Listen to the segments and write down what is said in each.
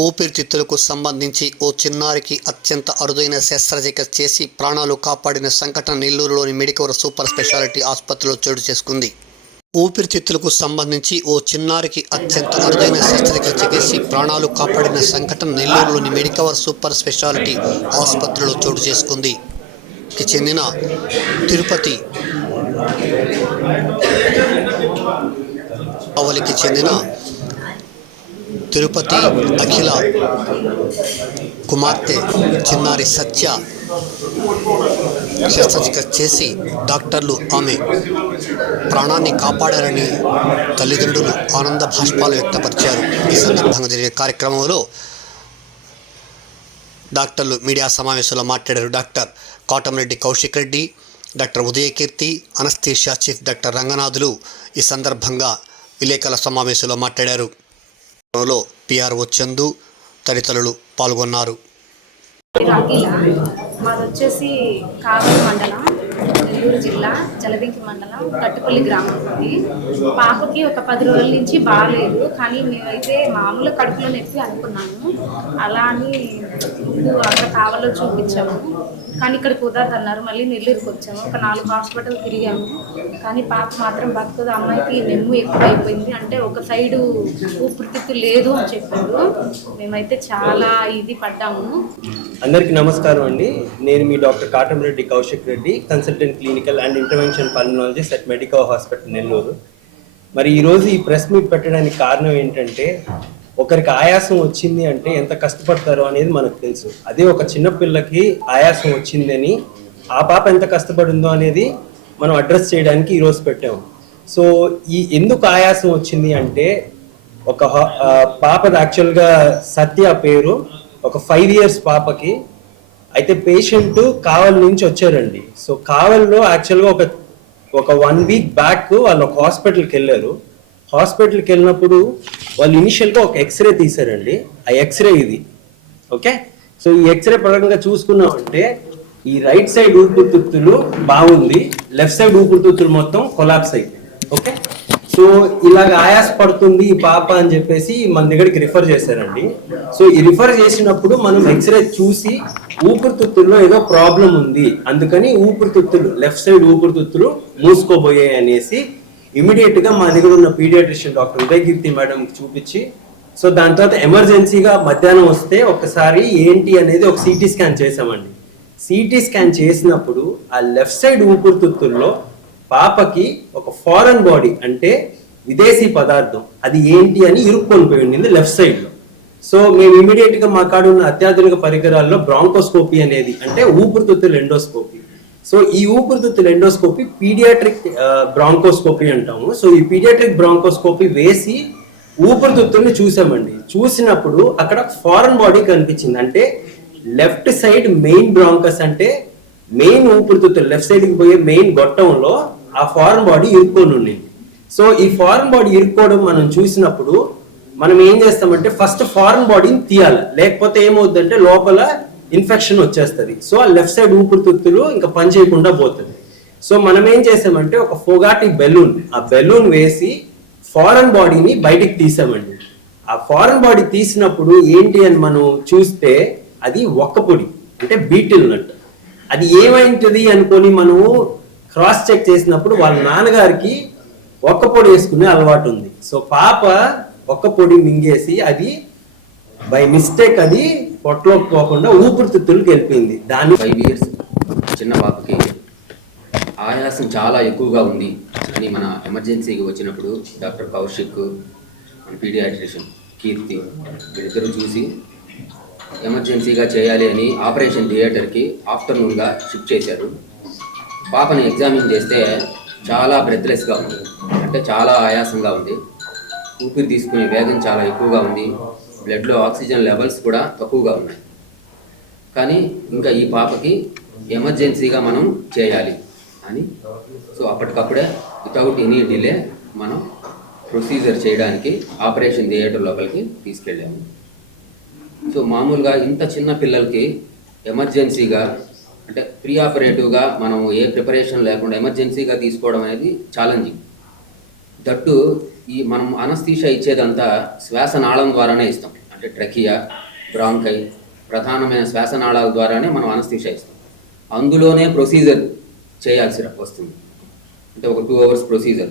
ఊపిరితిత్తులకు సంబంధించి ఓ చిన్నారికి అత్యంత అరుదైన శస్త్రచికిత్స చేసి ప్రాణాలు కాపాడిన సంఘటన నెల్లూరులోని మెడికవర్ సూపర్ స్పెషాలిటీ ఆసుపత్రిలో చోటు చేసుకుంది. ఊపిరితిత్తులకు సంబంధించి ఓ చిన్నారికి అత్యంత అరుదైన శస్త్రచికిత్స చేసి ప్రాణాలు కాపాడిన సంఘటన నెల్లూరులోని మెడికవర్ సూపర్ స్పెషాలిటీ ఆసుపత్రిలో చోటు చేసుకుంది. కి చెందిన తిరుపతి అవలికి చెందిన తిరుపతి అఖిల కుమార్తె చిన్నారి సత్య శస్త్రచికిత్స చేసి డాక్టర్లు ఆమె ప్రాణాన్ని కాపాడారని తల్లిదండ్రులు ఆనంద భాష్పాలు వ్యక్తపరిచారు. ఈ సందర్భంగా జరిగే కార్యక్రమంలో డాక్టర్లు మీడియా సమావేశంలో మాట్లాడారు. Doctor Katamreddy Kaushik Reddy, doctor Udayakeerthi, anaesthesia chief doctor Ranganathulu ఈ సందర్భంగా విలేకరుల సమావేశంలో మాట్లాడారు. పిఆర్ఓ చందు తదితరులు పాల్గొన్నారు. మాది వచ్చేసి కావలి మండలం, నెల్లూరు జిల్లా, జలబింకి మండలం, కట్టుపల్లి గ్రామం నుండి. పాపకి ఒక 10 రోజుల నుంచి బాగాలేదు, కానీ మేమైతే మామూలు కడుపులో నొప్పి అనుకున్నాము. అలా అని ముందు అక్కడ కావలో చూపించాము, కానీ ఇక్కడ కుదరదు అన్నారు. మళ్ళీ నెల్లూరుకి వచ్చాము, ఒక 4 హాస్పిటల్ తిరిగాము, కానీ పాప మాత్రం బతుకదు. అమ్మాయికి నెమ్ము ఎక్కువ అయిపోయింది, అంటే ఒక సైడు ఊపిరితిత్తు లేదు అని చెప్పారు. మేమైతే చాలా ఇది పడ్డాము. అందరికీ నమస్కారం అండి. నేను మీ doctor Katamreddy Kaushik Reddy, consultant clinical and intervention pulmonologist at Medicover hospital Nellore. మరి ఈరోజు ఈ ప్రెస్ మీట్ పెట్టడానికి కారణం ఏంటంటే, ఒకరికి ఆయాసం వచ్చింది అంటే ఎంత కష్టపడతారో అనేది మనకు తెలుసు. అదే ఒక చిన్న పిల్లకి ఆయాసం వచ్చిందని ఆ పాప ఎంత కష్టపడిందో అనేది మనం అడ్రస్ చేయడానికి ఈరోజు పెట్టాము. సో ఈ ఎందుకు ఆయాసం వచ్చింది అంటే, ఒక పాపది యాక్చువల్గా సత్య పేరు, ఒక 5 years పాపకి. అయితే పేషెంట్ కావలి నుంచి వచ్చారండి. సో కావలిలో యాక్చువల్గా ఒక 1 week బ్యాక్ వాళ్ళు ఒక హాస్పిటల్కి వెళ్ళారు. హాస్పిటల్కి వెళ్ళినప్పుడు వాళ్ళు ఇనిషియల్గా ఒక ఎక్స్రే తీశారండి. ఆ ఎక్స్రే ఇది, ఓకే. సో ఈ ఎక్స్రే పరంగా చూసుకున్నామంటే ఈ రైట్ సైడ్ ఊపిరితిత్తులు బాగుంది, లెఫ్ట్ సైడ్ ఊపిరితిత్తులు మొత్తం కొలాప్స్ అయిపోయింది, ఓకే. సో ఇలాగ ఆయాస పడుతుంది ఈ పాప అని చెప్పేసి మన దగ్గరికి రిఫర్ చేశారండి. సో ఈ రిఫర్ చేసినప్పుడు మనం ఎక్స్రే చూసి ఊపిరితిత్తుల్లో ఏదో ప్రాబ్లం ఉంది, అందుకని ఊపిరితిత్తులు లెఫ్ట్ సైడ్ ఊపిరితిత్తులు మూసుకోబోయాయి అనేసి ఇమీడియట్ గా మా దగ్గర ఉన్న పీడియాట్రిషియన్ డాక్టర్ ఉదయకీర్తి మేడంకి చూపించి, సో దాని తర్వాత ఎమర్జెన్సీగా మధ్యాహ్నం వస్తే ఒకసారి ఏంటి అనేది ఒక సిటీ స్కాన్ చేసామండి. సిటీ స్కాన్ చేసినప్పుడు ఆ లెఫ్ట్ సైడ్ ఊపిరితిత్తుల్లో పాపకి ఒక ఫారెన్ బాడీ అంటే విదేశీ పదార్థం అది ఏంటి అని ఇరుక్కొని పోయి ఉండింది లెఫ్ట్ సైడ్ లో. సో మేము ఇమీడియట్ గా మా కాడ ఉన్న అత్యాధునిక పరికరాల్లో బ్రాంకోస్కోపీ అనేది అంటే ఊపిరితిత్తుల ఎండోస్కోపీ. సో ఈ ఊపిరితిత్తుల ఎండోస్కోపీ పీడియాట్రిక్ బ్రాంకోస్కోపీ అంటాము. సో ఈ పీడియాట్రిక్ బ్రాంకోస్కోపీ వేసి ఊపిరితిత్తుల్ని చూసామండి. చూసినప్పుడు అక్కడ ఫారెన్ బాడీ కనిపించింది. అంటే లెఫ్ట్ సైడ్ మెయిన్ బ్రాంకస్ అంటే మెయిన్ ఊపిరితిత్తులు లెఫ్ట్ సైడ్కి పోయే మెయిన్ గొట్టంలో ఆ ఫారెన్ బాడీ ఇరుక్కొని ఉండింది. సో ఈ ఫారెన్ బాడీ ఇరుక్కోవడం మనం చూసినప్పుడు మనం ఏం చేస్తామంటే ఫస్ట్ ఫారెన్ బాడీని తీయాలి, లేకపోతే ఏమవుతుందంటే లోపల ఇన్ఫెక్షన్ వచ్చేస్తుంది. సో ఆ లెఫ్ట్ సైడ్ ఊపిరితిత్తులు ఇంకా పని చేయకుండా పోతుంది. సో మనం ఏం చేసామంటే ఒక ఫోగాటి బెలూన్, ఆ బెలూన్ వేసి ఫారెన్ బాడీని బయటికి తీసామండి. ఆ ఫారెన్ బాడీ తీసినప్పుడు ఏంటి అని మనం చూస్తే అది ఒక్కపొడి అంటే బీటిల్ నట్. అది ఏమైంటది అనుకొని మనము క్రాస్ చెక్ చేసినప్పుడు వాళ్ళ నాన్నగారికి ఒక్క పొడి వేసుకునే అలవాటు ఉంది. సో పాప ఒక్క పొడి మింగేసి అది బై మిస్టేక్ అది పొట్టలోకి పోకుండా ఊపిరితిత్తులకు వెళ్ళిపోయింది. దాన్ని 5 years చిన్న పాపకి ఆయాసం చాలా ఎక్కువగా ఉంది అని మన ఎమర్జెన్సీకి వచ్చినప్పుడు డాక్టర్ కౌశిక్, మన పీడియాట్రిషియన్ కీర్తి వీళ్ళిద్దరూ చూసి ఎమర్జెన్సీగా చేయాలి అని ఆపరేషన్ థియేటర్కి ఆఫ్టర్నూన్గా షిఫ్ట్ చేశారు. పాపని ఎగ్జామిన్ చేస్తే చాలా బ్రెత్లెస్గా ఉంది, అంటే చాలా ఆయాసంగా ఉంది, ఊపిరి తీసుకునే వేగం చాలా ఎక్కువగా ఉంది, బ్లడ్లో ఆక్సిజన్ లెవెల్స్ కూడా తక్కువగా ఉన్నాయి. కానీ ఇంకా ఈ పాపకి ఎమర్జెన్సీగా మనం చేయాలి అని సో అప్పటికప్పుడే వితౌట్ ఎనీ డిలే మనం ప్రొసీజర్ చేయడానికి ఆపరేషన్ థియేటర్ లోపలికి తీసుకెళ్ళాము. సో మామూలుగా ఇంత చిన్న పిల్లలకి ఎమర్జెన్సీగా అంటే ప్రీ ఆపరేటివ్గా మనం ఏ ప్రిపరేషన్ లేకుండా ఎమర్జెన్సీగా తీసుకోవడం అనేది ఛాలెంజింగ్. దట్టు ఈ మనం అనస్థీషియా ఇచ్చేదంతా శ్వాస నాళం ద్వారానే ఇస్తాం. అంటే ట్రకియా, బ్రాంకై, ప్రధానమైన శ్వాసనాళాల ద్వారానే మనం అనస్థీషియా ఇస్తాం. అందులోనే ప్రొసీజర్ చేయాల్సి వస్తుంది. అంటే ఒక 2 hours ప్రొసీజర్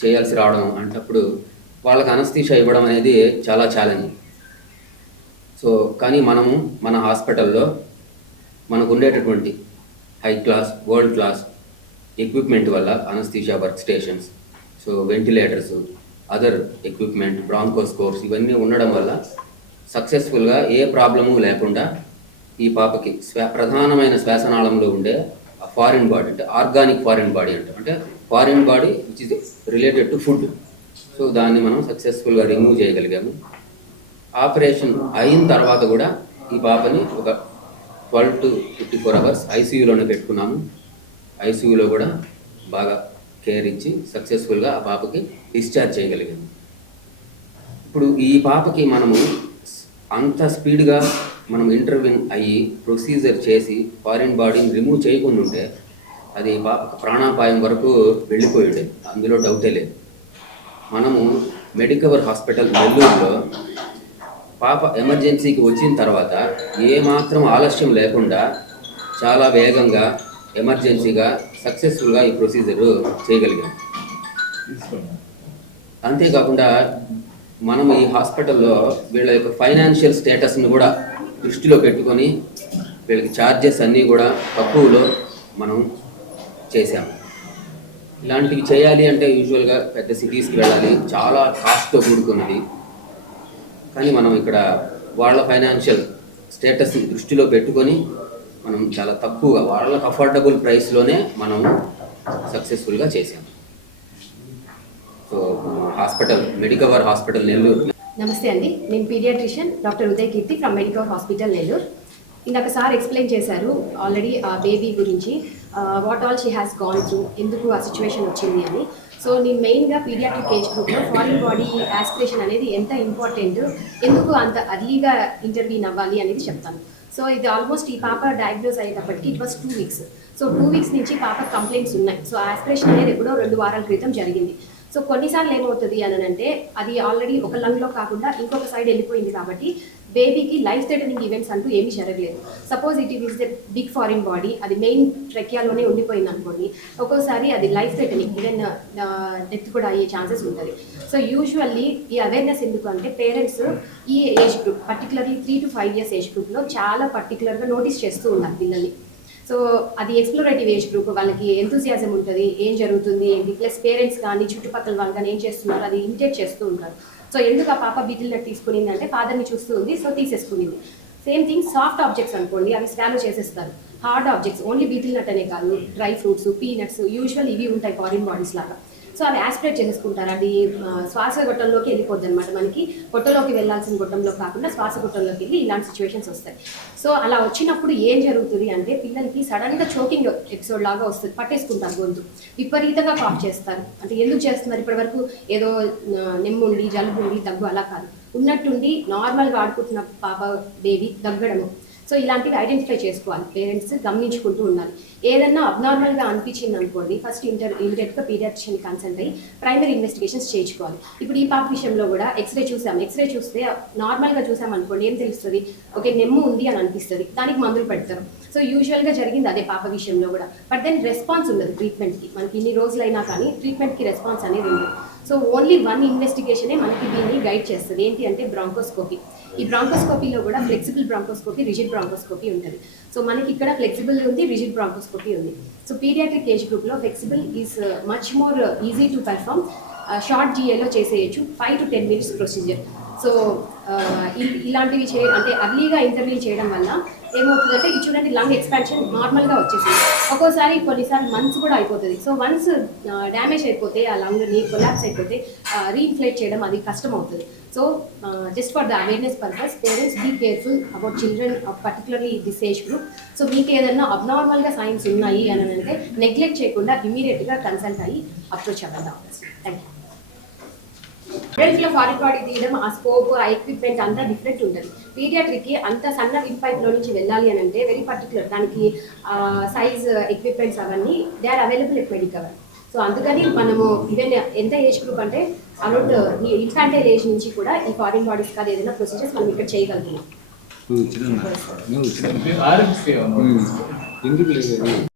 చేయాల్సి రావడం అంటప్పుడు వాళ్ళకి అనస్థీషియా ఇవ్వడం అనేది చాలా ఛాలెంజింగ్. సో కానీ మనము మన హాస్పిటల్లో మనకు ఉండేటటువంటి high class, world class equipment వల్ల anaesthesia work stations, so ventilators, other equipment, bronchoscopes ఇవన్నీ ఉండడం వల్ల సక్సెస్ఫుల్గా ఏ ప్రాబ్లము లేకుండా ఈ పాపకి ప్రధానమైన శ్వాసనాళంలో ఉండే ఫారిన్ బాడీ, అంటే ఆర్గానిక్ ఫారిన్ బాడీ అంటాం, అంటే foreign body which is related to food. So దాన్ని మనం సక్సెస్ఫుల్గా రిమూవ్ చేయగలిగాము. ఆపరేషన్ అయిన తర్వాత కూడా ఈ పాపని ఒక 12 to 54 hours ఐసీయూలోనే పెట్టుకున్నాము. ఐసీయూలో కూడా బాగా కేర్ ఇచ్చి సక్సెస్ఫుల్గా ఆ పాపకి డిశ్చార్జ్ చేయగలిగాము. ఇప్పుడు ఈ పాపకి మనము అంత స్పీడ్గా మనం ఇంటర్వ్యూన్ అయ్యి ప్రొసీజర్ చేసి ఫారిన్ బాడీని రిమూవ్ చేయకుండా ఉంటే అది పాపకు ప్రాణాపాయం వరకు వెళ్ళిపోయి ఉండేది, అందులో డౌటే లేదు. మనము మెడికవర్ హాస్పిటల్ నెల్లూరులో పాప ఎమర్జెన్సీకి వచ్చిన తర్వాత ఏమాత్రం ఆలస్యం లేకుండా చాలా వేగంగా ఎమర్జెన్సీగా సక్సెస్ఫుల్గా ఈ ప్రొసీజరు చేయగలిగాం. అంతేకాకుండా మనం ఈ హాస్పిటల్లో వీళ్ళ యొక్క ఫైనాన్షియల్ స్టేటస్ని కూడా దృష్టిలో పెట్టుకొని వీళ్ళకి ఛార్జెస్ అన్నీ కూడా తక్కువలో మనం చేసాము. ఇలాంటివి చేయాలి అంటే యూజువల్గా పెద్ద సిటీస్కి వెళ్ళాలి, చాలా కాస్ట్తో కూడుకున్నది. కానీ మనం ఇక్కడ వాళ్ళ ఫైనాన్షియల్ స్టేటస్ని దృష్టిలో పెట్టుకొని మనం చాలా తక్కువగా వాళ్ళకి అఫోర్డబుల్ ప్రైస్లోనే మనం సక్సెస్ఫుల్గా చేసాము. So hospital Medicover hospital Nellore. నమస్తే అండి, నేను paediatrician doctor Uday Keerthi from Medicover hospital Nellore. ఇందాక సార్ ఎక్స్ప్లెయిన్ చేశారు ఆల్రెడీ ఆ బేబీ గురించి, what all she has gone through, ఎందుకు ఆ సిచ్యువేషన్ వచ్చింది అని. సో నేను మెయిన్గా పీడియాట్రిక్ ఏజ్ గ్రూప్లో ఫారిన్ బాడీ యాస్పిరేషన్ అనేది ఎంత ఇంపార్టెంట్, ఎందుకు అంత అర్లీగా ఇంటర్వ్యూన్ అవ్వాలి అనేది చెప్తాను. సో ఇది ఆల్మోస్ట్ ఈ పాప డయాగ్నోస్ అయ్యేటప్పటికి it was 2 weeks. So 2 weeks నుంచి పాప కంప్లైంట్స్ ఉన్నాయి. సో యాస్పిరేషన్ అనేది ఎప్పుడో 2 వారాల క్రితం జరిగింది. సో కొన్నిసార్లు ఏమవుతుంది అని అంటే అది ఆల్రెడీ ఒక లంగ్లో కాకుండా ఇంకొక సైడ్ వెళ్ళిపోయింది కాబట్టి బేబీకి లైఫ్ థ్రెటనింగ్ ఈవెంట్స్ అంటూ ఏమీ జరగలేదు. Suppose it is the big foreign body, అది మెయిన్ ట్రెకియాలోనే ఉండిపోయింది అనుకోండి, ఒక్కోసారి అది లైఫ్ థ్రెటనింగ్ ఈవెన్ డెత్ కూడా అయ్యే ఛాన్సెస్ ఉంటుంది. సో యూజువల్లీ ఈ అవేర్నెస్ ఎందుకు అంటే పేరెంట్స్ ఈ age group particularly 3 to 5 years age గ్రూప్లో చాలా పర్టికులర్గా నోటీస్ చేస్తూ ఉన్నారు పిల్లల్ని. సో అది ఎక్స్ప్లోరేటివ్ ఏజ్ గ్రూప్, వాళ్ళకి ఎంతూజియాజం ఉంటుంది, ఏం జరుగుతుంది ఏంటి, ప్లస్ పేరెంట్స్ కానీ చుట్టుపక్కల వాళ్ళు కానీ ఏం చేస్తున్నారు అది ఇమిటేట్ చేస్తూ ఉంటారు. సో ఎందుకు ఆ పాప బీటిల్ నట్ తీసుకునింది అంటే ఫాదర్ని చూస్తూ ఉంది, సో తీసేసుకునింది. సేమ్ థింగ్ సాఫ్ట్ ఆబ్జెక్ట్స్ అనుకోండి, అవి స్వాలో చేసేస్తారు. Hard objects only betel nut అనే కాదు, డ్రై ఫ్రూట్స్, పీనట్స్ యూజువల్ ఇవి ఉంటాయి ఫారిన్ బాడీస్ లాగా. సో అవి యాస్పిరేట్ చేసుకుంటారు, అది శ్వాసగొట్టంలోకి వెళ్ళిపోద్ది అనమాట. మనకి పొట్టలోకి వెళ్ళాల్సిన గొట్టంలో కాకుండా శ్వాసగొట్టంలోకి వెళ్ళి ఇలాంటి సిచ్యువేషన్స్ వస్తాయి. సో అలా వచ్చినప్పుడు ఏం జరుగుతుంది అంటే పిల్లలకి సడన్గా చోకింగ్ ఎపిసోడ్ లాగా వస్తుంది, పట్టేసుకుంటారు గొంతు, విపరీతంగా కాఫ్ చేస్తారు. అంటే ఎందుకు చేస్తున్నారు, ఇప్పటి వరకు ఏదో నెమ్ముండి జలుబు ఉండి దగ్గు అలా కాదు, ఉన్నట్టుండి నార్మల్గా ఆడుకుంటున్న పాప బేబీ దగ్గడము. సో ఇలాంటివి ఐడెంటిఫై చేసుకోవాలి, పేరెంట్స్ గమనించుకుంటూ ఉండాలి. ఏదన్నా అబ్నార్మల్గా అనిపించింది అనుకోండి ఫస్ట్ ఇమీడియట్గా పీడియాట్రిషియన్ కన్సల్ట్ అయ్యి ప్రైమరీ ఇన్వెస్టిగేషన్స్ చేయించుకోవాలి. ఇప్పుడు ఈ పాప విషయంలో కూడా ఎక్స్రే చూస్తే నార్మల్గా చూసామనుకోండి ఏం తెలుస్తుంది, ఓకే నెమ్ము ఉంది అని అనిపిస్తుంది, దానికి మందులు పెడతారు. సో యూజువల్గా జరిగింది అదే పాప విషయంలో కూడా. బట్ దెన్ రెస్పాన్స్ ఉండదు ట్రీట్మెంట్కి, మనకి ఇన్ని రోజులైనా కానీ ట్రీట్మెంట్కి రెస్పాన్స్ అనేది ఉండదు. సో ఓన్లీ 1 ఇన్వెస్టిగేషనే మనకి దీన్ని గైడ్ చేస్తుంది, ఏంటి అంటే బ్రాంకోస్కోపీ. ఈ బ్రాంకోస్కోపీలో కూడా ఫ్లెక్సిబుల్ బ్రాంకోస్కోపీ, రిజిడ్ బ్రాంకోస్కోపీ ఉంటుంది. సో మనకి ఇక్కడ ఫ్లెక్సిబుల్ ఉంది, రిజిడ్ బ్రాంకోస్కోపీ ఉంది. సో పీడియాట్రిక్ ఏజ్ గ్రూప్లో flexible is much more easy to perform. Short జిఏలో చేసేయచ్చు, 5 to 10 minutes ప్రొసీజర్. సో ఇలాంటివి అంటే అర్లీగా ఇంటర్వ్యూ చేయడం వల్ల ఏమవుతుందంటే ఇది చూడండి లంగ్ ఎక్స్పాన్షన్ నార్మల్గా వచ్చేసింది, ఒక్కోసారి కొన్నిసార్లు మంత్స్ కూడా అయిపోతుంది. సో వన్స్ డ్యామేజ్ అయిపోతే ఆ లంగ్ని కొలాప్స్ అయిపోతే రీఇన్ఫ్లేట్ చేయడం అది కష్టం అవుతుంది. So just for the awareness purpose parents be careful about children particularly this age group. So మీకు ఏదైనా అబ్నార్మల్గా సైన్స్ ఉన్నాయి అని అంటే నెగ్లెక్ట్ చేయకుండా ఇమీడియట్గా కన్సల్ట్ అయ్యి అప్రోచ్ అవ్వాలి. Thank you. అడల్ట్స్లో ఫారిన్ బాడీ తీయడం ఆ స్కోప్ ఆ ఎక్విప్మెంట్ అంతా డిఫరెంట్ ఉంటుంది. పీడియాట్రిక్కి అంత సన్న విన్ పైప్లో నుంచి వెళ్ళాలి అని అంటే వెరీ పర్టికులర్, దానికి సైజ్ ఎక్విప్మెంట్స్ అవన్నీ they are available at Medicover. So అందుకని మనము ఈవెన్ ఎంత ఏజ్ గ్రూప్ అంటే అరౌండ్ ఇన్ఫాంటైల్ ఏజ్ నుంచి కూడా ఈ ఫారిన్ బాడీస్ కాదు ఏదైనా ప్రొసీజర్స్ మనం ఇక్కడ చేయగలుగుతున్నాం. ఎందుకు లేదు